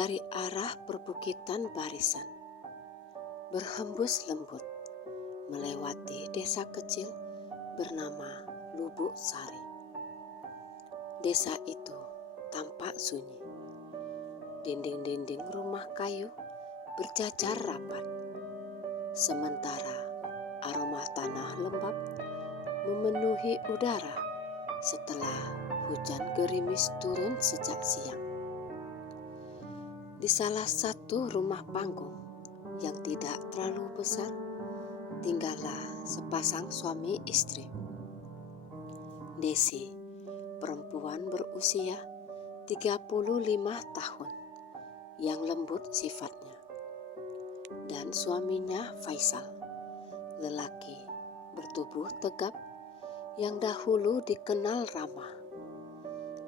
dari arah perbukitan Barisan, berhembus lembut melewati desa kecil bernama Lubuk Sari. Desa itu tampak sunyi. Dinding-dinding rumah kayu berjajar rapat, sementara aroma tanah lembab memenuhi udara setelah hujan gerimis turun sejak siang. Di salah satu rumah panggung yang tidak terlalu besar, tinggallah sepasang suami istri. Desi, perempuan berusia 35 tahun, yang lembut sifatnya, dan suaminya Faisal, lelaki bertubuh tegap yang dahulu dikenal ramah,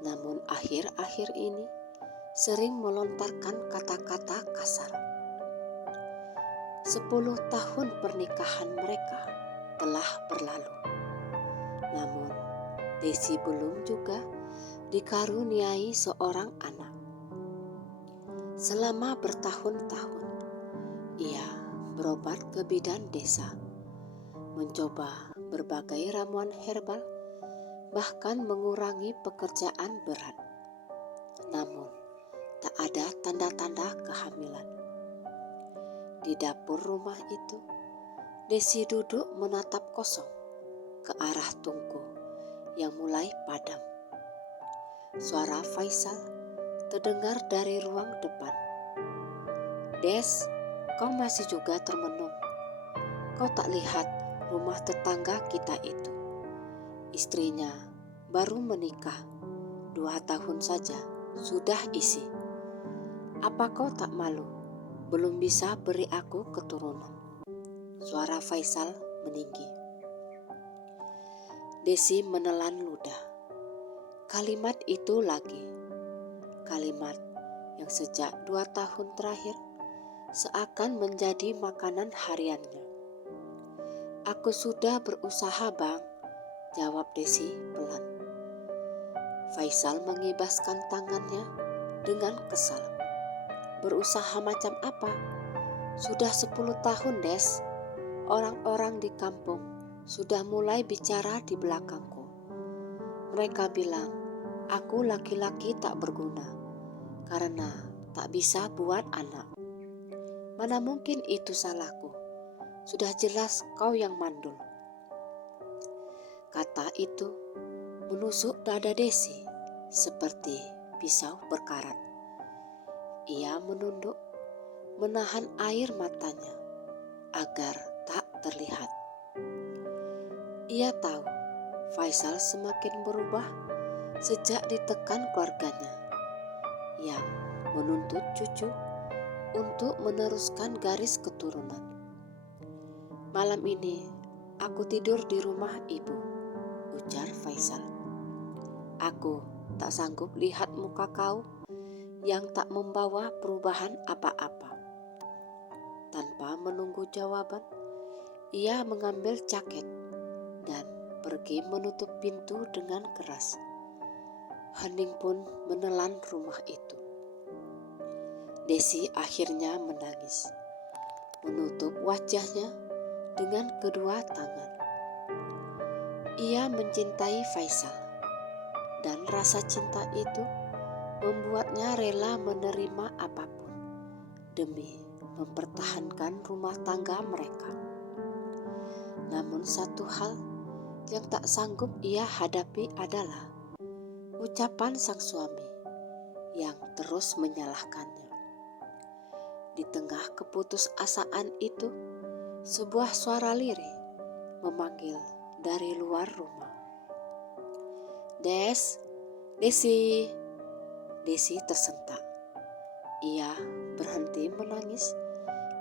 namun akhir-akhir ini sering melontarkan kata-kata kasar. 10 tahun pernikahan mereka telah berlalu, namun Desi belum juga dikaruniai seorang anak. Selama bertahun-tahun, ia berobat ke bidan desa, mencoba berbagai ramuan herbal, bahkan mengurangi pekerjaan berat. Namun, tak ada tanda-tanda kehamilan. Di dapur rumah itu, Desi duduk menatap kosong ke arah tungku yang mulai padam. Suara Faisal terdengar dari ruang depan. "Des, kau masih juga termenung. Kau tak lihat rumah tetangga kita itu? Istrinya baru menikah 2 tahun saja, sudah isi. Apa kau tak malu? Belum bisa beri aku keturunan." Suara Faisal meninggi. Desi menelan ludah. Kalimat itu lagi. Kalimat yang sejak 2 tahun terakhir seakan menjadi makanan hariannya. "Aku sudah berusaha, Bang," jawab Desi pelan. Faisal mengibaskan tangannya dengan kesal. "Berusaha macam apa? Sudah 10 tahun, Des. Orang-orang di kampung sudah mulai bicara di belakangku. Mereka bilang aku laki-laki tak berguna karena tak bisa buat anak. Mana mungkin itu salahku? Sudah jelas kau yang mandul." Kata itu menusuk dada Desi seperti pisau berkarat. Ia menunduk, menahan air matanya agar tak terlihat. Ia tahu Faisal semakin berubah sejak ditekan keluarganya yang menuntut cucu untuk meneruskan garis keturunan. "Malam ini aku tidur di rumah ibu," ujar Faisal. "Aku tak sanggup lihat muka kau yang tak membawa perubahan apa-apa." Tanpa menunggu jawaban, ia mengambil jaket dan pergi menutup pintu dengan keras. Hening pun menelan rumah itu. Desi akhirnya menangis, menutup wajahnya dengan kedua tangan. Ia mencintai Faisal, dan rasa cinta itu membuatnya rela menerima apapun demi mempertahankan rumah tangga mereka. Namun satu hal yang tak sanggup ia hadapi adalah ucapan sang suami yang terus menyalahkannya. Di tengah keputusasaan itu, sebuah suara lirih memanggil dari luar rumah. "Des, Desi." Desi tersentak. Ia berhenti menangis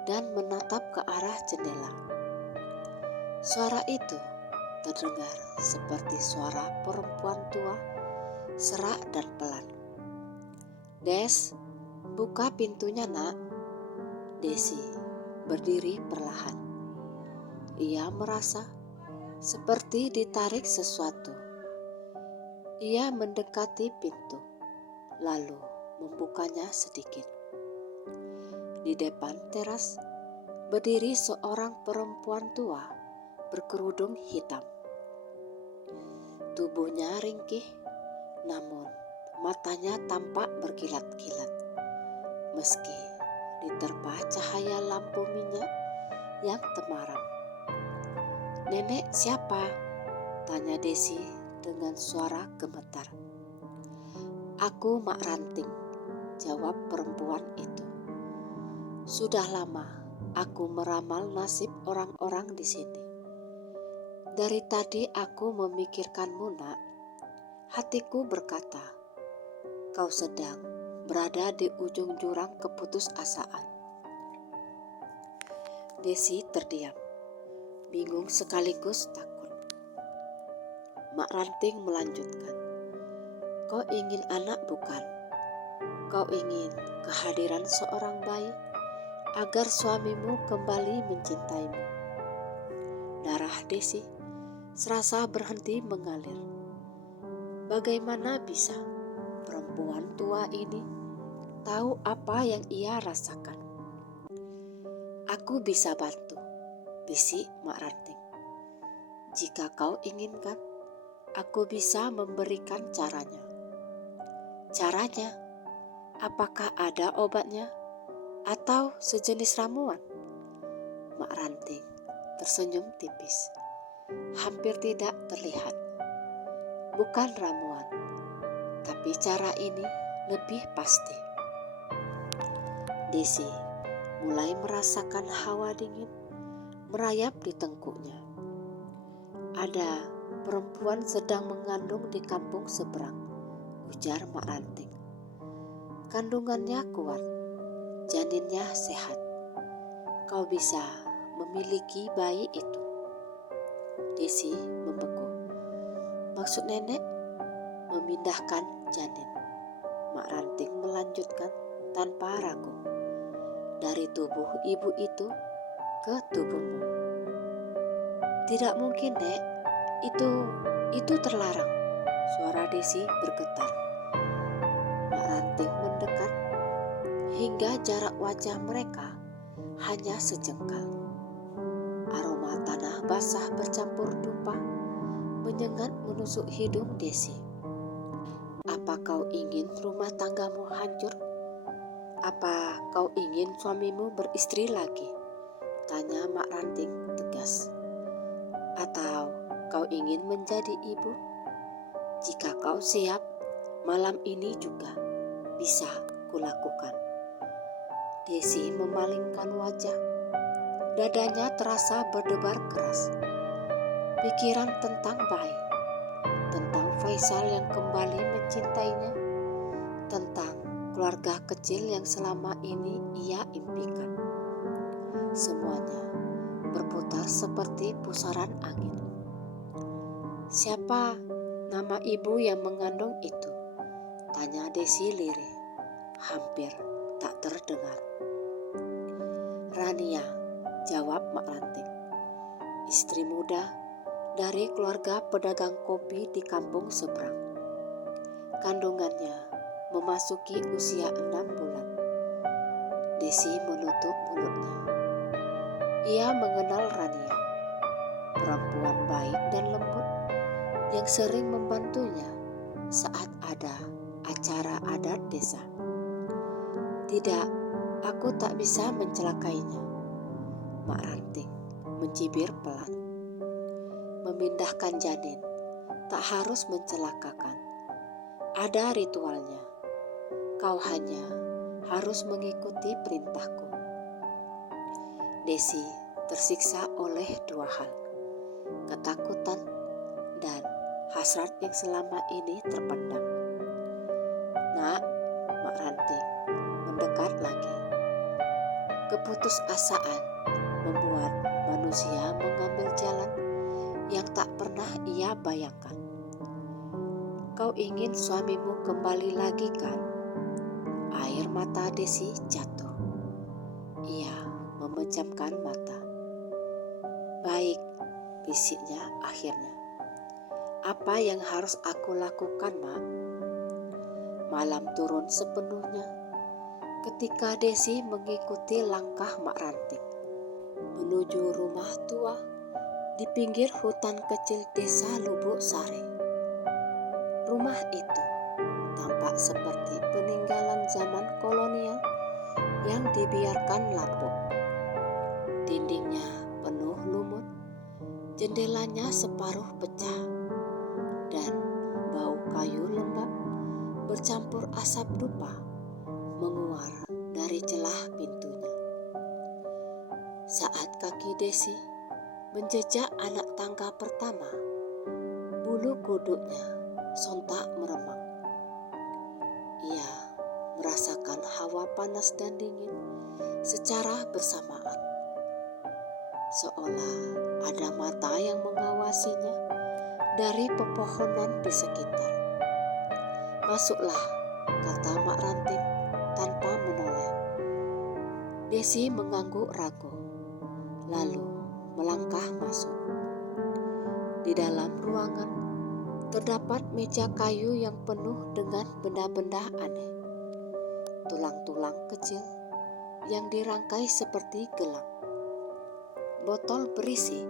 dan menatap ke arah jendela. Suara itu terdengar seperti suara perempuan tua, serak dan pelan. "Des, buka pintunya, Nak." Desi berdiri perlahan. Ia merasa seperti ditarik sesuatu. Ia mendekati pintu, lalu membukanya sedikit. Di depan teras berdiri seorang perempuan tua berkerudung hitam. Tubuhnya ringkih, namun matanya tampak berkilat-kilat meski diterpa cahaya lampu minyak yang temaram. "Nenek siapa?" tanya Desi dengan suara gemetar. "Aku Mak Ranting," jawab perempuan itu. "Sudah lama aku meramal nasib orang-orang di sini. Dari tadi aku memikirkanmu, Nak. Hatiku berkata, kau sedang berada di ujung jurang keputusasaan." Desi terdiam, bingung sekaligus takut. Mak Ranting melanjutkan, "Kau ingin anak bukan? Kau ingin kehadiran seorang bayi agar suamimu kembali mencintaimu." Darah Desi serasa berhenti mengalir. Bagaimana bisa perempuan tua ini tahu apa yang ia rasakan? "Aku bisa bantu," bisik Mak Ranting. "Jika kau inginkan, aku bisa memberikan caranya." "Caranya? Apakah ada obatnya atau sejenis ramuan?" Mak Ranting tersenyum tipis. "Hampir tidak terlihat. Bukan ramuan, tapi cara ini lebih pasti." Desi mulai merasakan hawa dingin merayap di tengkuknya. "Ada perempuan sedang mengandung di kampung seberang," ujar Mak Ranting. "Kandungannya kuat, janinnya sehat. Kau bisa memiliki bayi itu." Desi membeku. "Maksud nenek memindahkan janin?" Mak Ranting melanjutkan tanpa ragu. "Dari tubuh ibu itu ke tubuhmu." "Tidak mungkin, Nek. Itu terlarang." Suara Desi bergetar. Mak Ranting mendekat hingga jarak wajah mereka hanya sejengkal. Aroma tanah basah bercampur dupa menyengat menusuk hidung Desi. "Apa kau ingin rumah tanggamu hancur? Apa kau ingin suamimu beristri lagi?" tanya Mak Ranting tegas. "Atau kau ingin menjadi ibu? Jika kau siap, malam ini juga bisa kulakukan." Desi memalingkan wajah. Dadanya terasa berdebar keras. Pikiran tentang bayi, tentang Faisal yang kembali mencintainya, tentang keluarga kecil yang selama ini ia impikan. Semuanya berputar seperti pusaran angin. "Siapa nama ibu yang mengandung itu?" tanya Desi lirih, hampir tak terdengar. "Rania," jawab Mak Ranting. "Istri muda dari keluarga pedagang kopi di kampung seberang. Kandungannya memasuki usia 6 bulan. Desi menutup mulutnya. Ia mengenal Rania, perempuan baik dan lembut yang sering membantunya saat ada acara adat desa. "Tidak, aku tak bisa mencelakainya." Mak Ranting mencibir pelan. "Memindahkan janin tak harus mencelakakan. Ada ritualnya. Kau hanya harus mengikuti perintahku." Desi tersiksa oleh dua hal, ketakutan dan hasrat yang selama ini terpendam. "Nak," Mak Ranting mendekat lagi. "Keputusasaan membuat manusia mengambil jalan yang tak pernah ia bayangkan. Kau ingin suamimu kembali lagi kan?" Air mata Desi jatuh. Ia memejamkan mata. "Baik," bisiknya akhirnya. "Apa yang harus aku lakukan, Mak?" Malam turun sepenuhnya. Ketika Desi mengikuti langkah Mak Ranting menuju rumah tua di pinggir hutan kecil desa Lubuk Sari. Rumah itu tampak seperti peninggalan zaman kolonial yang dibiarkan lapuk. Dindingnya penuh lumut, jendelanya separuh pecah, dan bau kayu lembab bercampur asap dupa menguar dari celah pintunya. Saat kaki Desi menjejak anak tangga pertama, bulu kuduknya sontak meremang. Ia merasakan hawa panas dan dingin secara bersamaan, seolah ada mata yang mengawasinya dari pepohonan di sekitar. "Masuklah," kata Mak Ranting tanpa menoleh. Desi mengangguk ragu, lalu melangkah masuk. Di dalam ruangan terdapat meja kayu yang penuh dengan benda-benda aneh. Tulang-tulang kecil yang dirangkai seperti gelang. Botol berisi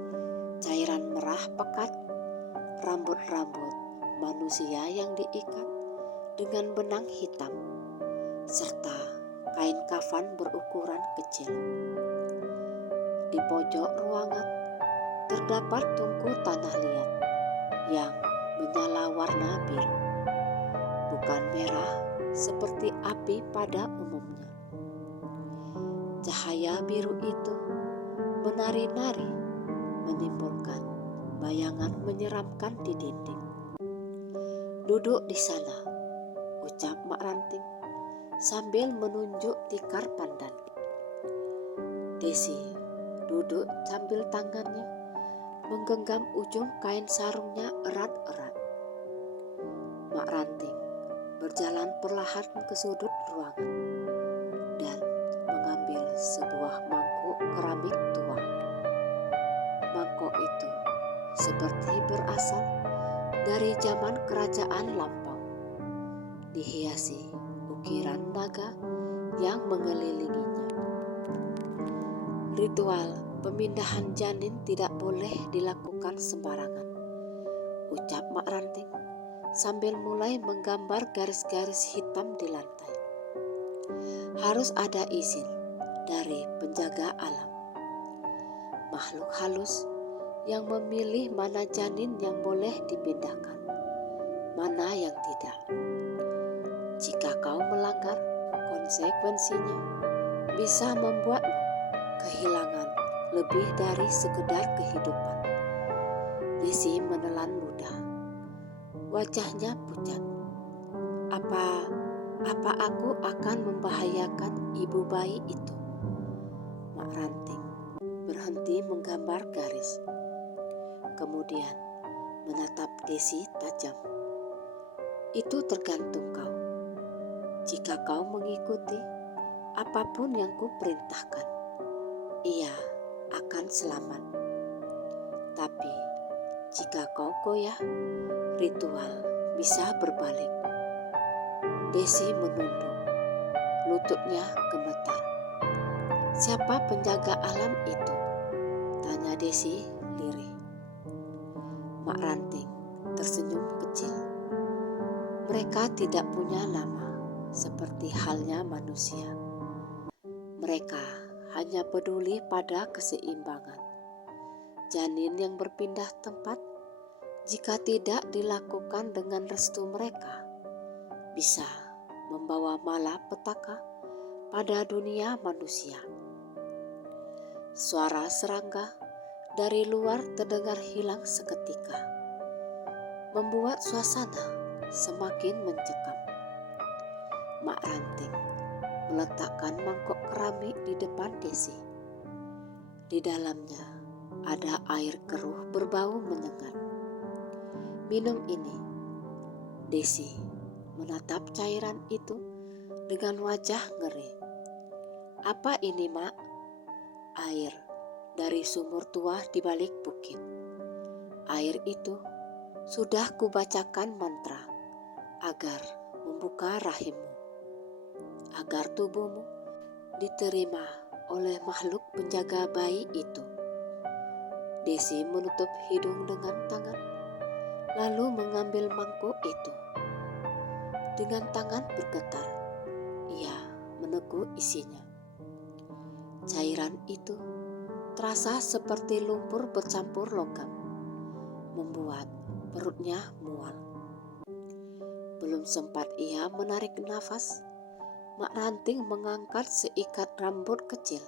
cairan merah pekat, rambut-rambut manusia yang diikat dengan benang hitam, serta kain kafan berukuran kecil. Di pojok ruangan terdapat tungku tanah liat yang menyala warna biru, bukan merah seperti api pada umumnya. Cahaya biru itu menari-nari, menimbulkan bayangan menyeramkan di dinding. "Duduk di sana," ucap Mak Ranting sambil menunjuk tikar pandan. Desi duduk sambil tangannya menggenggam ujung kain sarungnya erat-erat. Mak Ranting berjalan perlahan ke sudut ruangan dan mengambil sebuah mangkuk keramik tua. Mangkuk itu seperti berasal dari zaman kerajaan lampau, dihiasi ukiran naga yang mengelilinginya. "Ritual pemindahan janin tidak boleh dilakukan sembarangan," ucap Mak Ranting sambil mulai menggambar garis-garis hitam di lantai. "Harus ada izin dari penjaga alam, makhluk halus yang memilih mana janin yang boleh dipindahkan, mana yang tidak. Jika kau melanggar, konsekuensinya bisa membuatmu kehilangan lebih dari sekedar kehidupan." Desi menelan ludah. Wajahnya pucat. Apa aku akan membahayakan ibu bayi itu?" Mak Ranting berhenti menggambar garis, kemudian menatap Desi tajam. "Itu tergantung kau. Jika kau mengikuti apapun yang kuperintahkan, ia akan selamat. Tapi jika kau goyah, ritual bisa berbalik." Desi menunduk, lututnya gemetar. "Siapa penjaga alam itu?" tanya Desi lirih. Mak Ranting tersenyum kecil. "Mereka tidak punya nama seperti halnya manusia. Mereka hanya peduli pada keseimbangan. Janin yang berpindah tempat, jika tidak dilakukan dengan restu mereka, bisa membawa malapetaka pada dunia manusia." Suara serangga dari luar terdengar hilang seketika, membuat suasana semakin mencekam. Mak Ranting meletakkan mangkok keramik di depan Desi. Di dalamnya ada air keruh berbau menyengat. "Minum ini." Desi menatap cairan itu dengan wajah ngeri. "Apa ini, Mak?" "Air dari sumur tua di balik bukit. Air itu sudah kubacakan mantra agar membuka rahimmu." agar tubuhmu diterima oleh makhluk penjaga bayi itu. Desi menutup hidung dengan tangan, lalu mengambil mangkuk itu. Dengan tangan bergetar, ia meneguk isinya. Cairan itu terasa seperti lumpur bercampur logam, membuat perutnya mual. Belum sempat ia menarik nafas, Mak Ranting mengangkat seikat rambut kecil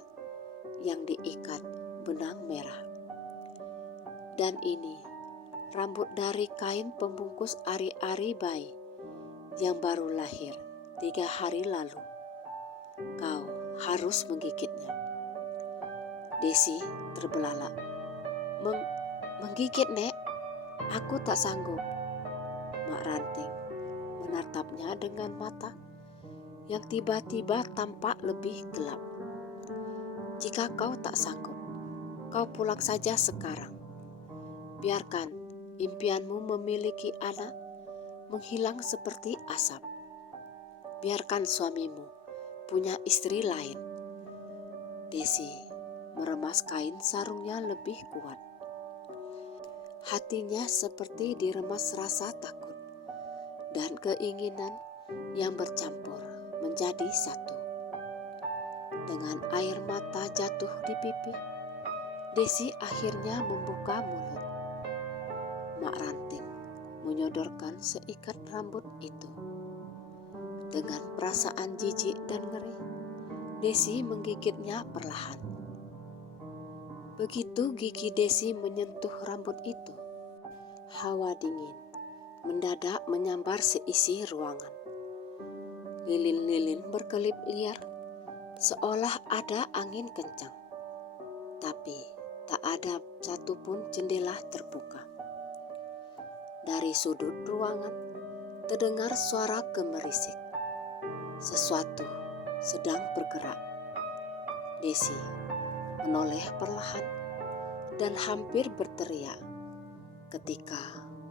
yang diikat benang merah. Dan ini rambut dari kain pembungkus ari-ari bayi yang baru lahir 3 hari lalu. Kau harus menggigitnya. Desi terbelalak. Menggigit, Nek? Aku tak sanggup. Mak Ranting menatapnya dengan mata yang tiba-tiba tampak lebih gelap. Jika kau tak sanggup, kau pulang saja sekarang. Biarkan impianmu memiliki anak menghilang seperti asap. Biarkan suamimu punya istri lain. Desi meremas kain sarungnya lebih kuat. Hatinya seperti diremas rasa takut dan keinginan yang bercampur menjadi satu. Dengan air mata jatuh di pipi, Desi akhirnya membuka mulut. Mak Ranting menyodorkan seikat rambut itu. Dengan perasaan jijik dan ngeri, Desi menggigitnya perlahan. Begitu gigi Desi menyentuh rambut itu, hawa dingin mendadak menyambar seisi ruangan. Lilin-lilin berkelip liar, seolah ada angin kencang. Tapi tak ada satupun jendela terbuka. Dari sudut ruangan terdengar suara gemerisik. Sesuatu sedang bergerak. Desi menoleh perlahan dan hampir berteriak ketika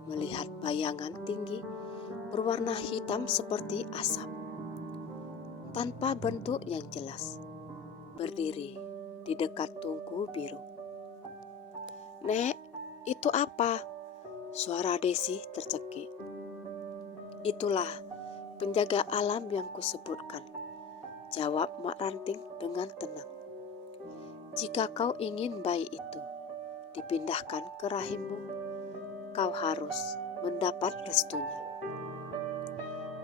melihat bayangan tinggi berwarna hitam seperti asap, tanpa bentuk yang jelas, berdiri di dekat tungku biru. Nek, itu apa? Suara Desi tercekik. Itulah penjaga alam yang kusebutkan, jawab Mak Ranting dengan tenang. Jika kau ingin bayi itu dipindahkan ke rahimmu, kau harus mendapat restunya.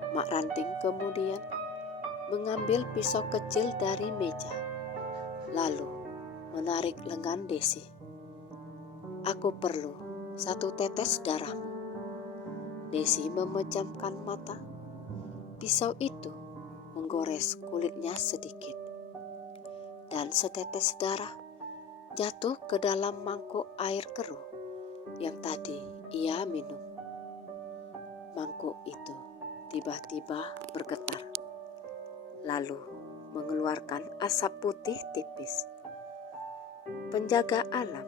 Mak Ranting kemudian mengambil pisau kecil dari meja, lalu menarik lengan Desi. Aku perlu 1 tetes darahmu. Desi memejamkan mata. Pisau itu menggores kulitnya sedikit, dan setetes darah jatuh ke dalam mangkuk air keruh yang tadi ia minum. Mangkuk itu tiba-tiba bergetar, lalu mengeluarkan asap putih tipis. Penjaga alam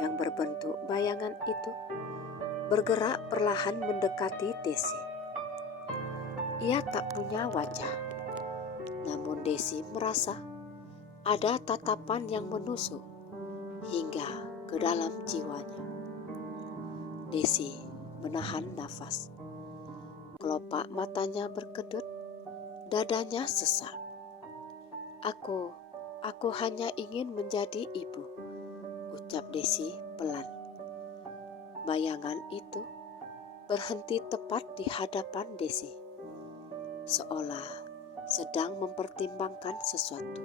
yang berbentuk bayangan itu bergerak perlahan mendekati Desi. Ia tak punya wajah, namun Desi merasa ada tatapan yang menusuk hingga ke dalam jiwanya. Desi menahan nafas. Kelopak matanya berkedut, dadanya sesak. Aku hanya ingin menjadi ibu, ucap Desi pelan. Bayangan itu berhenti tepat di hadapan Desi, seolah sedang mempertimbangkan sesuatu.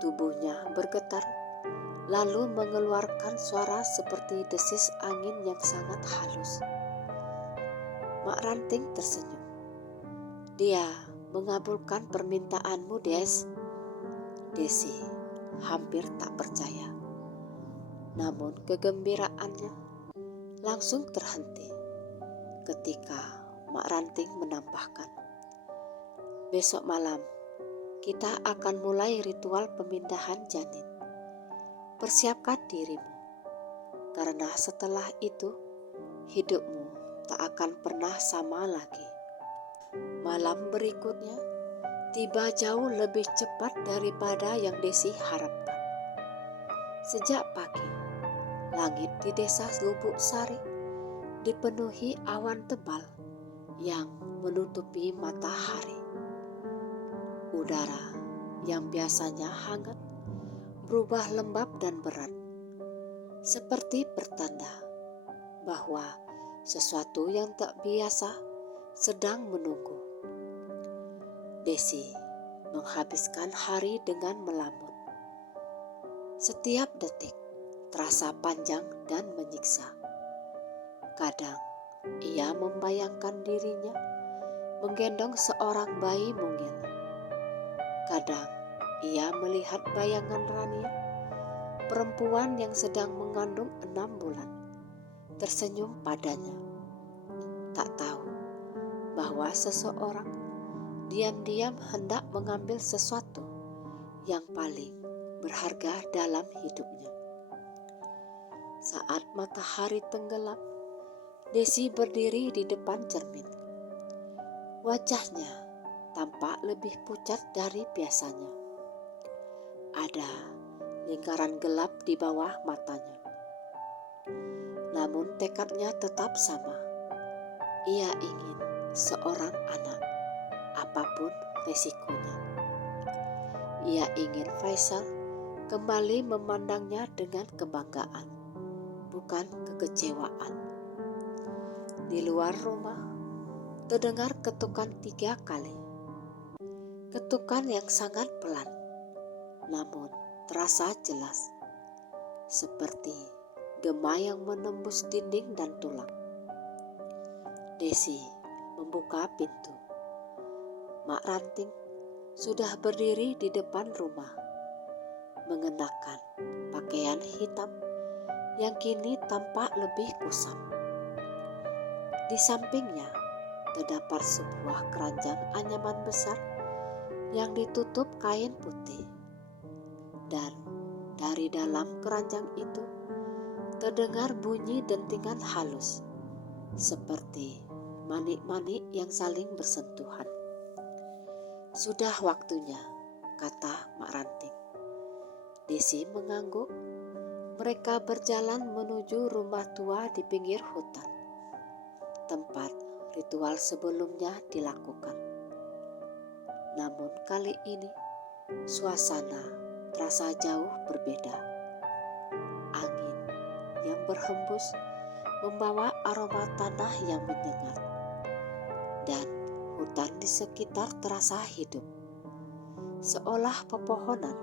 Tubuhnya bergetar, lalu mengeluarkan suara seperti desis angin yang sangat halus. Mak Ranting tersenyum. Dia mengabulkan permintaanmu, Des. Desi hampir tak percaya. Namun kegembiraannya langsung terhenti ketika Mak Ranting menambahkan, besok malam kita akan mulai ritual pemindahan janin. Persiapkan dirimu, karena setelah itu hidupmu tak akan pernah sama lagi. Malam berikutnya tiba jauh lebih cepat daripada yang Desi harapkan. Sejak pagi, langit di desa Lubuk Sari dipenuhi awan tebal yang menutupi matahari. Udara yang biasanya hangat berubah lembab dan berat, seperti pertanda bahwa sesuatu yang tak biasa sedang menunggu. Desi menghabiskan hari dengan melamun. Setiap detik terasa panjang dan menyiksa. Kadang ia membayangkan dirinya menggendong seorang bayi mungil. Kadang ia melihat bayangan Rania, perempuan yang sedang mengandung 6 bulan, tersenyum padanya. Tak tahu bahwa seseorang diam-diam hendak mengambil sesuatu yang paling berharga dalam hidupnya. Saat matahari tenggelam, Desi berdiri di depan cermin. Wajahnya tampak lebih pucat dari biasanya. Ada lingkaran gelap di bawah matanya. Namun tekadnya tetap sama. Ia ingin seorang anak, apapun resikonya. Ia ingin Faisal kembali memandangnya dengan kebanggaan, bukan kekecewaan. Di luar rumah terdengar ketukan 3 kali. Ketukan yang sangat pelan, namun terasa jelas, seperti gema yang menembus dinding dan tulang. Desi membuka pintu. Mak Ranting sudah berdiri di depan rumah, mengenakan pakaian hitam yang kini tampak lebih kusam. Di sampingnya terdapat sebuah keranjang anyaman besar yang ditutup kain putih. Dan dari dalam keranjang itu terdengar bunyi dentingan halus, seperti manik-manik yang saling bersentuhan. Sudah waktunya, kata Mak Ranting. Desi mengangguk. Mereka berjalan menuju rumah tua di pinggir hutan, tempat ritual sebelumnya dilakukan. Namun kali ini suasana terasa jauh berbeda. Angin yang berhembus membawa aroma tanah yang menyengat, dan hutan di sekitar terasa hidup, seolah pepohonan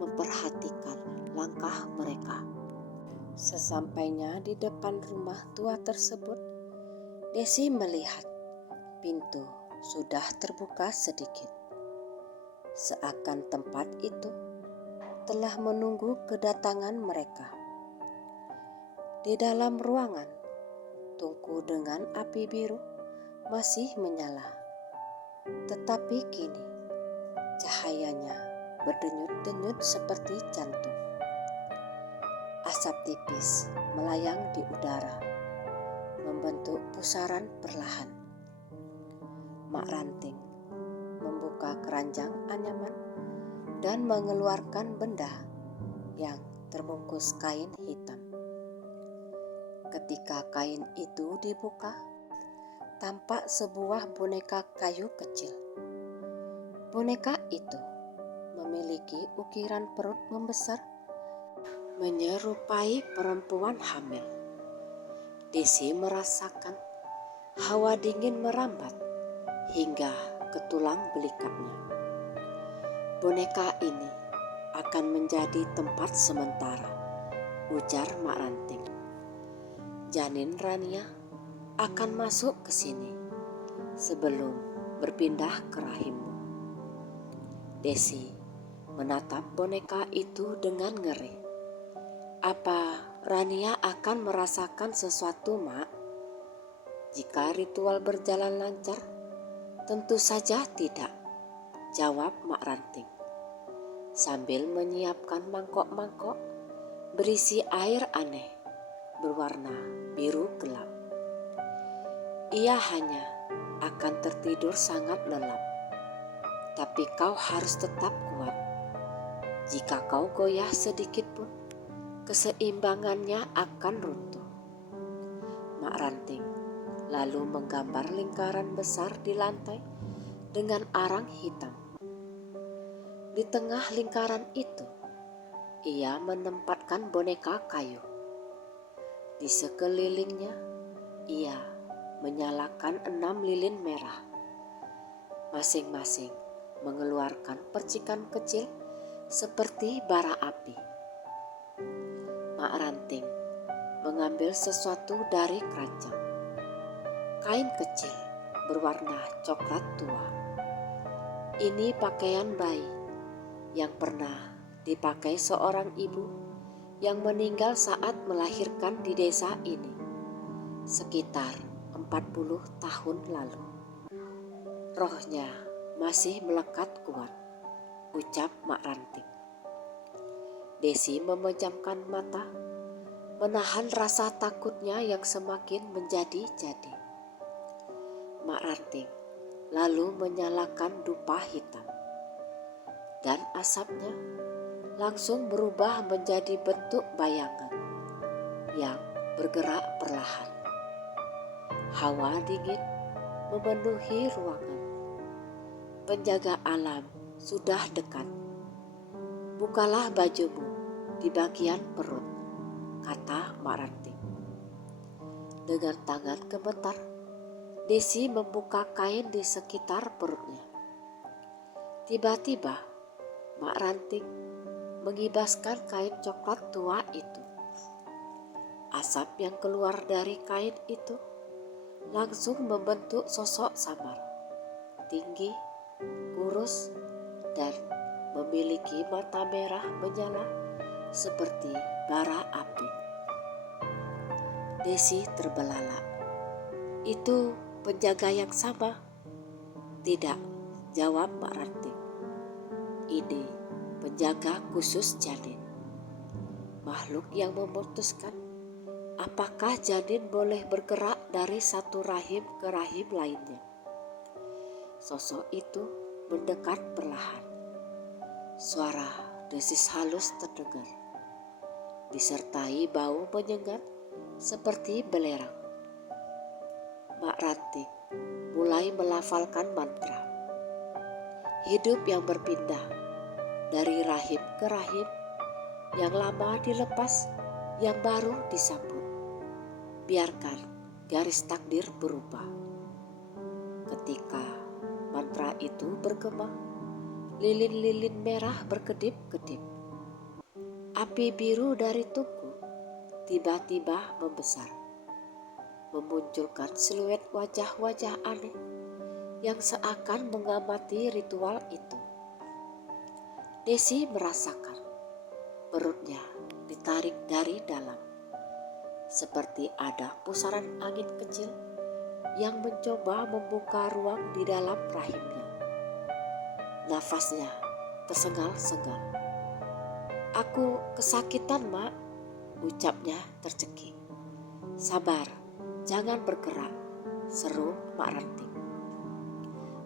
memperhatikan langkah mereka. Sesampainya di depan rumah tua tersebut, Desi melihat pintu sudah terbuka sedikit. Seakan tempat itu telah menunggu kedatangan mereka. Di dalam ruangan, tungku dengan api biru masih menyala. Tetapi kini cahayanya berdenyut-denyut seperti jantung. Asap tipis melayang di udara, membentuk pusaran perlahan. Mak Ranting membuka keranjang anyaman dan mengeluarkan benda yang terbungkus kain hitam. Ketika kain itu dibuka, tampak sebuah boneka kayu kecil. Boneka itu memiliki ukiran perut membesar, menyerupai perempuan hamil. Desi merasakan hawa dingin merambat hingga ke tulang belikatnya. Boneka ini akan menjadi tempat sementara, ujar Mak Ranting. Janin Rania akan masuk ke sini sebelum berpindah ke rahimmu. Desi menatap boneka itu dengan ngeri. Apa Rania akan merasakan sesuatu, Mak? Jika ritual berjalan lancar, tentu saja tidak, jawab Mak Ranting, sambil menyiapkan mangkok-mangkok berisi air aneh berwarna biru gelap. Ia hanya akan tertidur sangat lelap. Tapi kau harus tetap kuat. Jika kau goyah sedikit pun, keseimbangannya akan runtuh. Mak Ranting lalu menggambar lingkaran besar di lantai dengan arang hitam. Di tengah lingkaran itu, ia menempatkan boneka kayu. Di sekelilingnya, ia menyalakan 6 lilin merah. Masing-masing mengeluarkan percikan kecil seperti bara api. Mak Ranting mengambil sesuatu dari keranjang. Kain kecil berwarna coklat tua. Ini pakaian bayi yang pernah dipakai seorang ibu yang meninggal saat melahirkan di desa ini sekitar 40 tahun lalu. Rohnya masih melekat kuat, ucap Mak Ranting. Desi memejamkan mata, menahan rasa takutnya yang semakin menjadi-jadi. Mak Ranting lalu menyalakan dupa hitam, dan asapnya langsung berubah menjadi bentuk bayangan yang bergerak perlahan. Hawa dingin memenuhi ruangan. Penjaga alam sudah dekat. Bukalah bajumu di bagian perut, kata Mak Ranting. Dengan tangan gemetar, Desi membuka kain di sekitar perutnya. Tiba-tiba, Mak Ranting mengibaskan kain coklat tua itu. Asap yang keluar dari kain itu langsung membentuk sosok samar, tinggi, kurus, dan memiliki mata merah menyala seperti bara api. Desi terbelalak. Itu penjaga yang sama? Tidak, jawab Mak Ranting. Ini penjaga khusus janin. Makhluk yang memutuskan apakah janin boleh bergerak dari satu rahim ke rahim lainnya. Sosok itu mendekat perlahan. Suara desis halus terdengar, disertai bau menyengat seperti belerang. Mak Ranting mulai melafalkan mantra. Hidup yang berpindah dari rahim ke rahim, yang lama dilepas, yang baru disambut. Biarkan garis takdir berubah. Ketika mantra itu bergema, lilin-lilin merah berkedip-kedip. Api biru dari tungku tiba-tiba membesar, memunculkan siluet wajah-wajah aneh yang seakan mengamati ritual itu. Desi merasakan perutnya ditarik dari dalam, seperti ada pusaran angin kecil yang mencoba membuka ruang di dalam rahimnya. Nafasnya tersengal-sengal. Aku kesakitan, Mak, ucapnya tercekik. Sabar, jangan bergerak, seru Mak Ranting.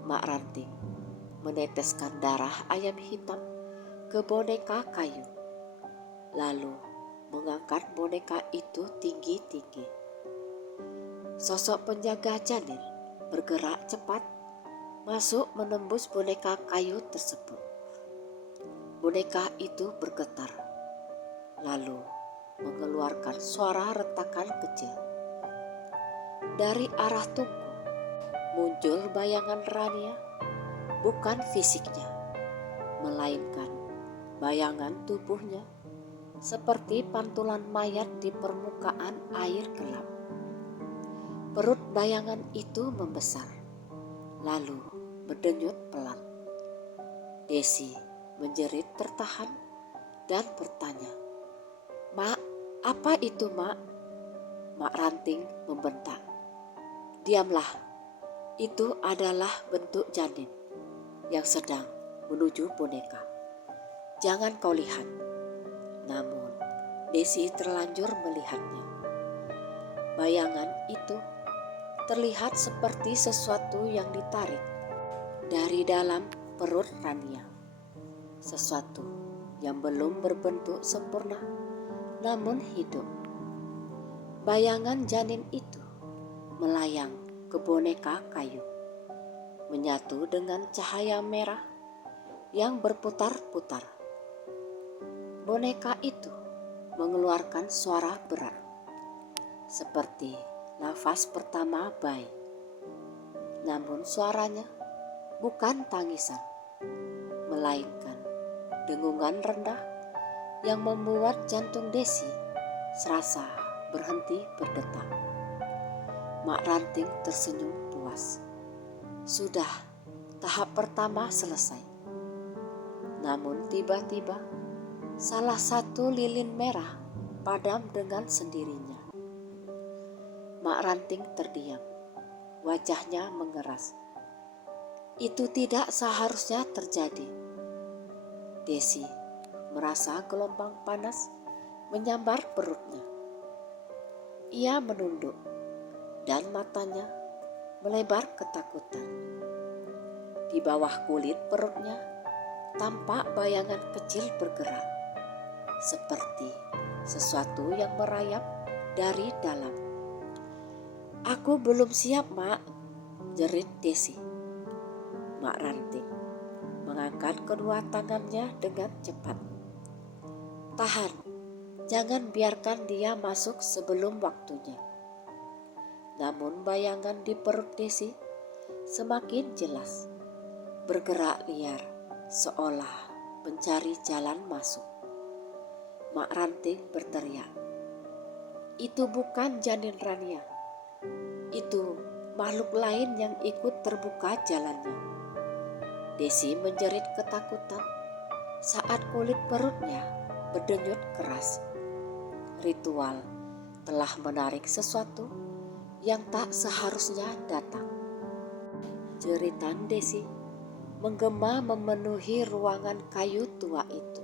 Mak Ranting meneteskan darah ayam hitam ke boneka kayu, lalu mengangkat boneka itu tinggi-tinggi. Sosok penjaga janin bergerak cepat masuk menembus boneka kayu tersebut. Boneka itu bergetar, lalu mengeluarkan suara retakan kecil. Dari arah tungku muncul bayangan Rania, bukan fisiknya, melainkan bayangan tubuhnya seperti pantulan mayat di permukaan air gelap. Perut bayangan itu membesar, lalu berdenyut pelan. Desi menjerit tertahan dan bertanya, "Mak, apa itu, Mak?" Mak Ranting membentak, "Diamlah, itu adalah bentuk janin yang sedang menuju boneka. Jangan kau lihat." Namun Desi terlanjur melihatnya. Bayangan itu terlihat seperti sesuatu yang ditarik dari dalam perut Rania. Sesuatu yang belum berbentuk sempurna, namun hidup. Bayangan janin itu melayang ke boneka kayu, menyatu dengan cahaya merah yang berputar-putar. Boneka itu mengeluarkan suara berat, seperti nafas pertama bayi. Namun suaranya bukan tangisan, melainkan dengungan rendah yang membuat jantung Desi serasa berhenti berdetak. Mak Ranting tersenyum puas. Sudah, tahap pertama selesai. Namun tiba-tiba salah satu lilin merah padam dengan sendirinya. Mak Ranting terdiam, wajahnya mengeras. Itu tidak seharusnya terjadi. Desi merasa gelombang panas menyambar perutnya. Ia menunduk dan matanya melebar ketakutan. Di bawah kulit perutnya tampak bayangan kecil bergerak, seperti sesuatu yang merayap dari dalam. "Aku belum siap, Mak," jerit Desi. Mak Ranting mengangkat kedua tangannya dengan cepat. "Tahan, jangan biarkan dia masuk sebelum waktunya." Namun bayangan di perut Desi semakin jelas, bergerak liar seolah mencari jalan masuk. Mak Ranting berteriak, "Itu bukan janin Rania. Itu makhluk lain yang ikut terbuka jalannya." Desi menjerit ketakutan saat kulit perutnya berdenyut keras. Ritual telah menarik sesuatu yang tak seharusnya datang. Jeritan Desi menggema memenuhi ruangan kayu tua itu.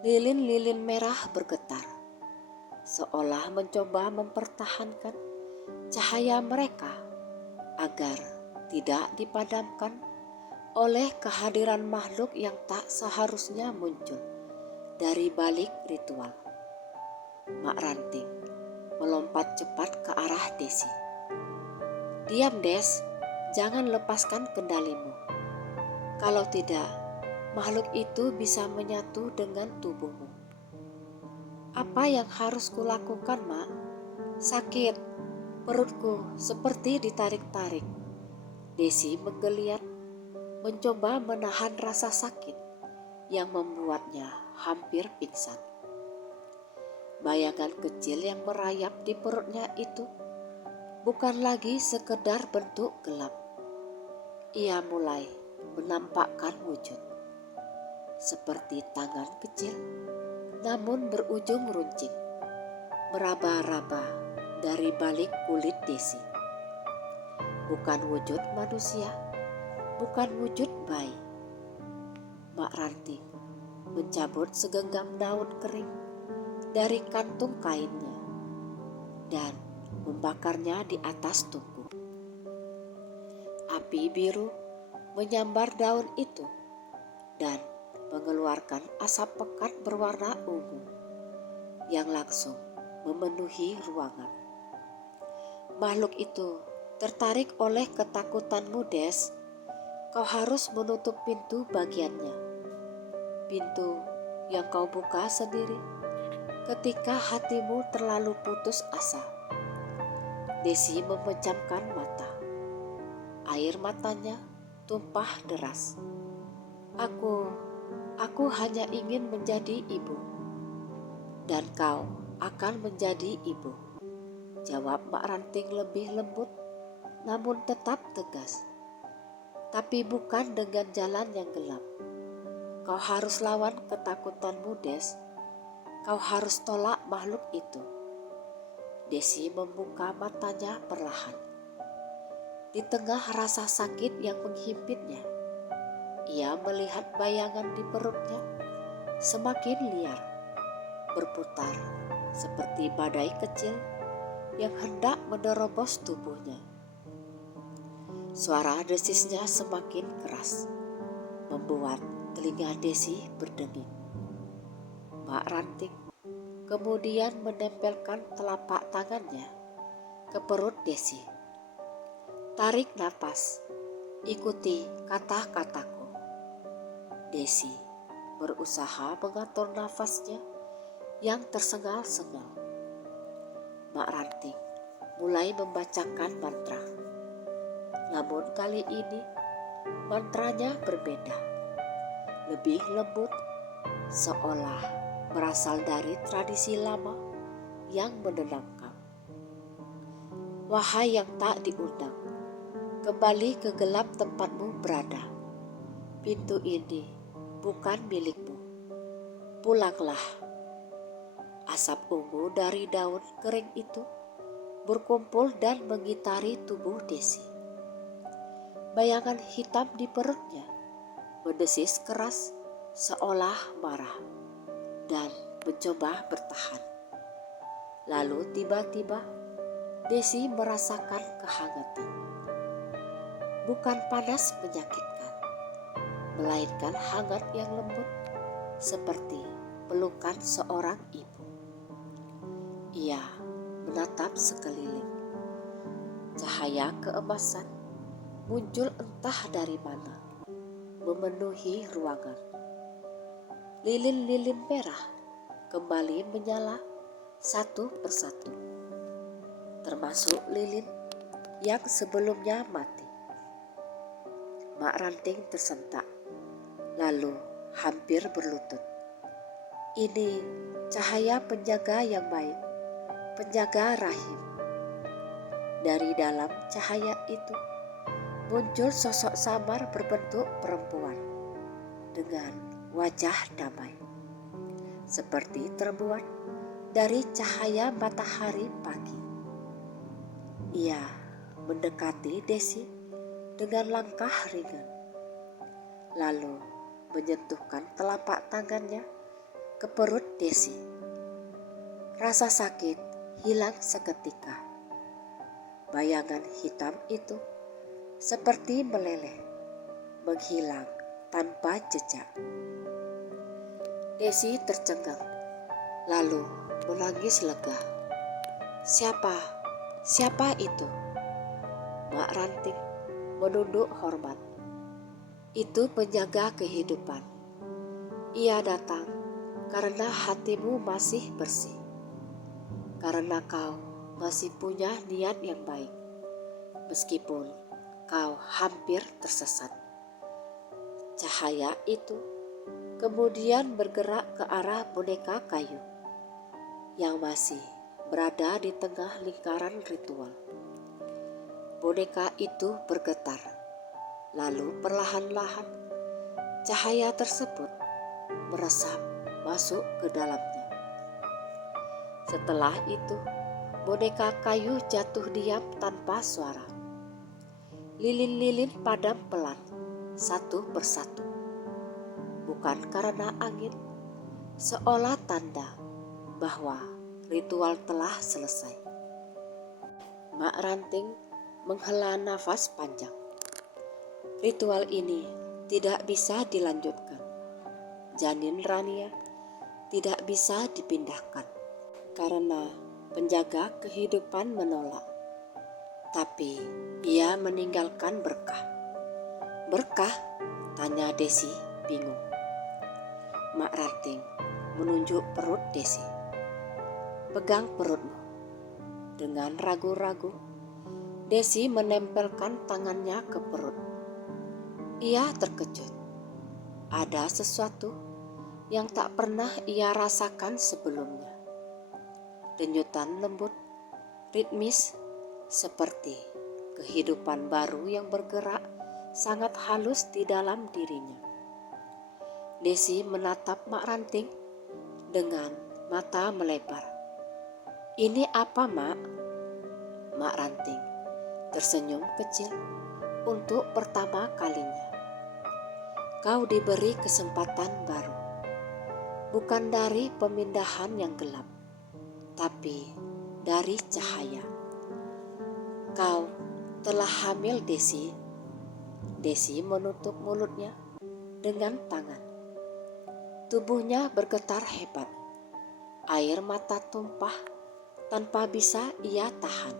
Lilin-lilin merah bergetar, seolah mencoba mempertahankan cahaya mereka agar tidak dipadamkan oleh kehadiran makhluk yang tak seharusnya muncul dari balik ritual. Mak Ranting melompat cepat ke arah Desi. "Diam, Des, jangan lepaskan kendalimu. Kalau tidak, makhluk itu bisa menyatu dengan tubuhmu." "Apa yang harus kulakukan, Mak? Sakit, perutku seperti ditarik-tarik." Desi menggeliat, mencoba menahan rasa sakit yang membuatnya hampir pingsan. Bayangan kecil yang merayap di perutnya itu bukan lagi sekedar bentuk gelap. Ia mulai menampakkan wujud, seperti tangan kecil namun berujung runcing, meraba-raba dari balik kulit Desi. Bukan wujud manusia, bukan wujud bayi. Mak Ranting mencabut segenggam daun kering dari kantung kainnya dan membakarnya di atas tungku. Api biru menyambar daun itu dan mengeluarkan asap pekat berwarna ungu yang langsung memenuhi ruangan. "Makhluk itu tertarik oleh ketakutanmu, Des. Kau harus menutup pintu bagiannya. Pintu yang kau buka sendiri ketika hatimu terlalu putus asa." Desi memejamkan mata. Air matanya tumpah deras. Aku hanya ingin menjadi ibu." "Dan kau akan menjadi ibu," jawab Mak Ranting lebih lembut namun tetap tegas. "Tapi bukan dengan jalan yang gelap. Kau harus lawan ketakutanmu, Des. Kau harus tolak makhluk itu." Desi membuka matanya perlahan. Di tengah rasa sakit yang menghimpitnya, ia melihat bayangan di perutnya semakin liar, berputar seperti badai kecil yang hendak menerobos tubuhnya. Suara desisnya semakin keras, membuat telinga Desi berdenging. Mak Ranting kemudian menempelkan telapak tangannya ke perut Desi. Tarik napas, ikuti kata-kataku. Desi berusaha mengatur nafasnya yang tersengal-sengal. Mak Ranting mulai membacakan mantra. Namun kali ini mantranya berbeda, lebih lembut, seolah berasal dari tradisi lama yang menenangkan. Wahai yang tak diundang, kembali ke gelap tempatmu berada. Pintu ini bukan milikmu. Pulanglah. Asap ungu dari daun kering itu berkumpul dan mengitari tubuh Desi. Bayangan hitam di perutnya mendesis keras seolah marah dan mencoba bertahan. Lalu tiba-tiba Desi merasakan kehangatan. Bukan panas menyakitkan, melainkan hangat yang lembut seperti pelukan seorang ibu. Ia menatap sekeliling. Cahaya keemasan muncul entah dari mana, memenuhi ruangan. Lilin-lilin merah kembali menyala satu persatu, termasuk lilin yang sebelumnya mati. Mak Ranting tersentak, lalu hampir berlutut. Ini cahaya penjaga yang baik, penjaga rahim. Dari dalam cahaya itu muncul sosok samar berbentuk perempuan dengan wajah damai, seperti terbuat dari cahaya matahari pagi. Ia mendekati Desi dengan langkah ringan, lalu menyentuhkan telapak tangannya ke perut Desi. Rasa sakit hilang seketika. Bayangan hitam itu seperti meleleh, menghilang tanpa jejak. Desi tercengang, lalu menangis lega. Siapa itu? Mak Ranting menunduk hormat. Itu penjaga kehidupan. Ia datang karena hatimu masih bersih, karena kau masih punya niat yang baik, meskipun kau hampir tersesat. Cahaya itu kemudian bergerak ke arah boneka kayu yang masih berada di tengah lingkaran ritual. Boneka itu bergetar, lalu perlahan-lahan cahaya tersebut meresap masuk ke dalamnya. Setelah itu, boneka kayu jatuh diam tanpa suara. Lilin-lilin padam pelan, satu persatu. Bukan karena angin, seolah tanda bahwa ritual telah selesai. Mak Ranting menghela nafas panjang. Ritual ini tidak bisa dilanjutkan. Janin Rania tidak bisa dipindahkan karena penjaga kehidupan menolak. Tapi ia meninggalkan berkah. Berkah? Tanya Desi bingung. Mak Ranting menunjuk perut Desi. Pegang perutmu. Dengan ragu-ragu, Desi menempelkan tangannya ke perut. Ia terkejut. Ada sesuatu yang tak pernah ia rasakan sebelumnya. Denyutan lembut, ritmis, seperti kehidupan baru yang bergerak sangat halus di dalam dirinya. Desi menatap Mak Ranting dengan mata melebar. Ini apa, Mak? Mak Ranting tersenyum kecil untuk pertama kalinya. Kau diberi kesempatan baru. Bukan dari pemindahan yang gelap, tapi dari cahaya. Kau telah hamil, Desi. Desi menutup mulutnya dengan tangan. Tubuhnya bergetar hebat. Air mata tumpah tanpa bisa ia tahan.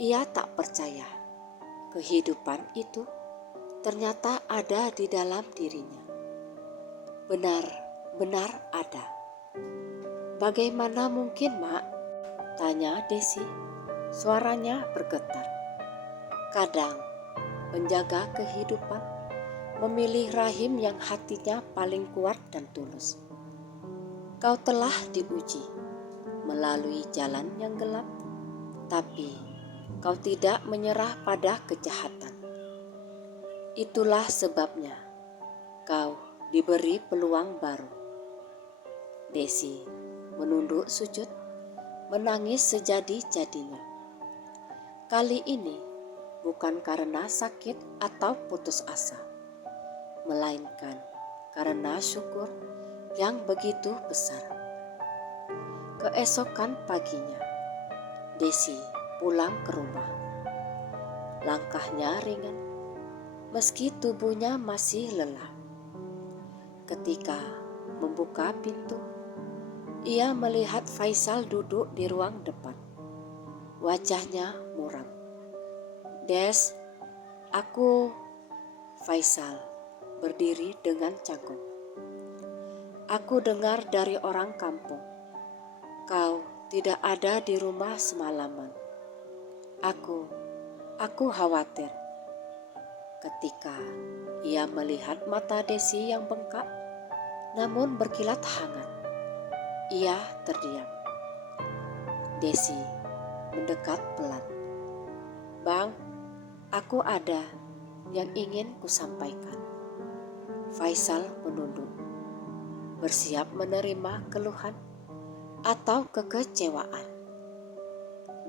Ia tak percaya kehidupan itu ternyata ada di dalam dirinya. Benar-benar ada. Bagaimana mungkin, Mak? Tanya Desi. Suaranya bergetar. Kadang penjaga kehidupan memilih rahim yang hatinya paling kuat dan tulus. Kau telah diuji melalui jalan yang gelap, tapi kau tidak menyerah pada kejahatan. Itulah sebabnya kau diberi peluang baru. Desi menunduk sujud, menangis sejadi-jadinya. Kali ini bukan karena sakit atau putus asa, melainkan karena syukur yang begitu besar. Keesokan paginya, Desi pulang ke rumah. Langkahnya ringan, meski tubuhnya masih lelah. Ketika membuka pintu, ia melihat Faisal duduk di ruang depan. Wajahnya muram. "Des, aku..." Faisal berdiri dengan canggung. "Aku dengar dari orang kampung, kau tidak ada di rumah semalaman. Aku khawatir." Ketika ia melihat mata Desi yang bengkak, namun berkilat hangat, ia terdiam. Desi mendekat pelan. "Bang, aku ada yang ingin kusampaikan." Faisal menunduk, bersiap menerima keluhan atau kekecewaan.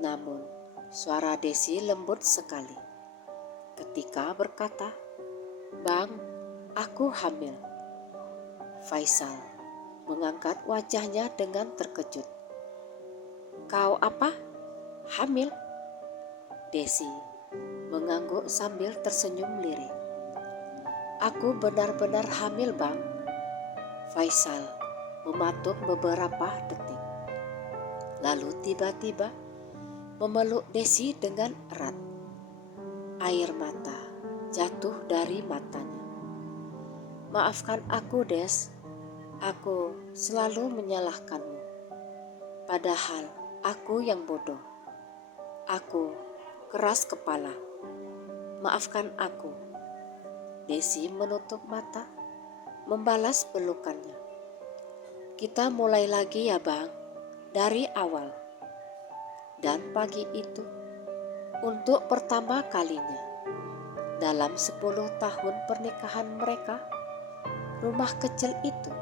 Namun suara Desi lembut sekali ketika berkata, "Bang, aku hamil." Faisal mengangkat wajahnya dengan terkejut. "Kau apa? Hamil?" Desi mengangguk sambil tersenyum lirih. "Aku benar-benar hamil, Bang." Faisal mematuk beberapa detik, lalu tiba-tiba memeluk Desi dengan erat. Air mata jatuh dari matanya. "Maafkan aku, Des. Aku selalu menyalahkanmu. Padahal aku yang bodoh. Aku keras kepala. Maafkan aku." Desi menutup mata, membalas pelukannya. "Kita mulai lagi ya, Bang, dari awal." Dan pagi itu, untuk pertama kalinya dalam 10 tahun pernikahan mereka, rumah kecil itu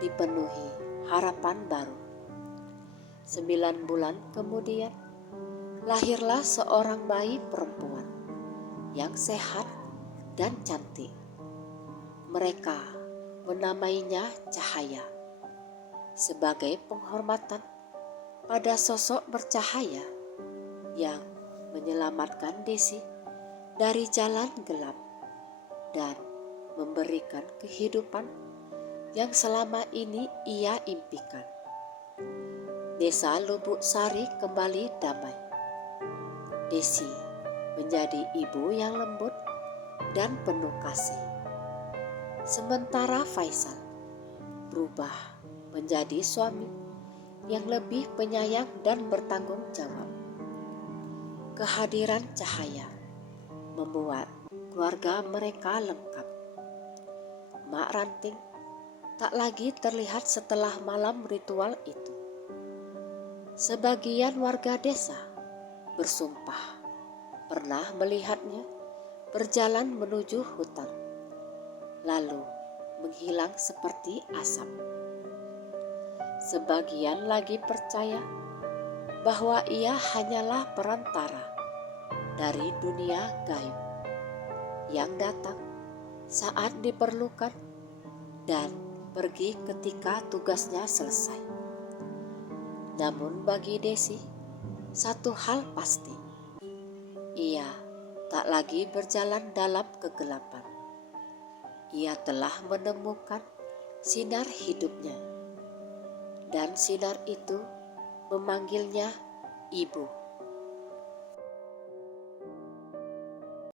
dipenuhi harapan baru. 9 bulan kemudian, lahirlah seorang bayi perempuan yang sehat dan cantik. Mereka menamainya Cahaya sebagai penghormatan pada sosok bercahaya yang menyelamatkan Desi dari jalan gelap dan memberikan kehidupan yang selama ini ia impikan. Desa Lubuk Sari kembali damai. Desi menjadi ibu yang lembut dan penuh kasih. Sementara Faisal berubah menjadi suami yang lebih penyayang dan bertanggung jawab. Kehadiran Cahaya membuat keluarga mereka lengkap. Mak Ranting tak lagi terlihat setelah malam ritual itu. Sebagian warga desa bersumpah pernah melihatnya berjalan menuju hutan, lalu menghilang seperti asap. Sebagian lagi percaya bahwa ia hanyalah perantara dari dunia gaib yang datang saat diperlukan dan pergi ketika tugasnya selesai. Namun bagi Desi, satu hal pasti, ia tak lagi berjalan dalam kegelapan. Ia telah menemukan sinar hidupnya, dan sinar itu memanggilnya ibu.